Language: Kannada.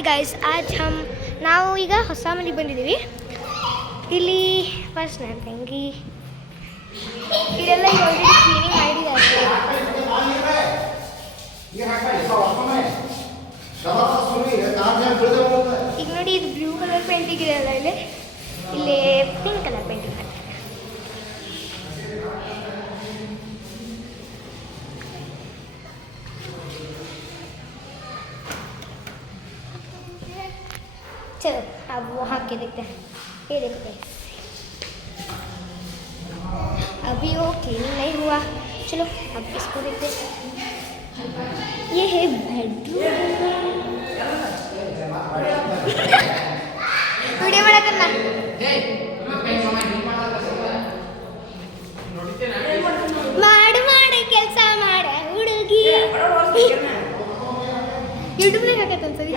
हाय गाइस आज हम ನಾವು ಈಗ ಹೊಸ ಮನೆಗೆ ಬಂದಿದ್ದೀವಿ ಇಲ್ಲಿ ಫಸ್ಟ್ ನನ್ನ ತಂಗಿ ಇದೆಲ್ಲ ಆಲ್ರೆಡಿ ಕ್ಲೀನಿಂಗ್ ಮಾಡಿದ್ದಾರೆ ಈಗ ನೋಡಿ ಇದು ಬ್ಲೂ ಕಲರ್ ಪೇಂಟಿಂಗ್ ಇದೆ ಅಲ್ಲ ಇಲ್ಲಿ ಪಿಂಕ್ ಕಲರ್ ಪೇಂಟಿಂಗ್ ಮಾಡಿ चलो अब वहाँ के देखते हैं ये देखते हैं अभी वो क्लीन नहीं हुआ चलो अब इसको देखते हैं ये है बेडरूम वीडियो बड़ा करना माಡು माಡು ಕೆಲಸ ಮಾಡ ಹುಡುಗಿ ಯೂಟ್ಯೂಬ್ ನಲ್ಲಿ ಹಾಕತ್ತೆ ಒಂದ್ಸರಿ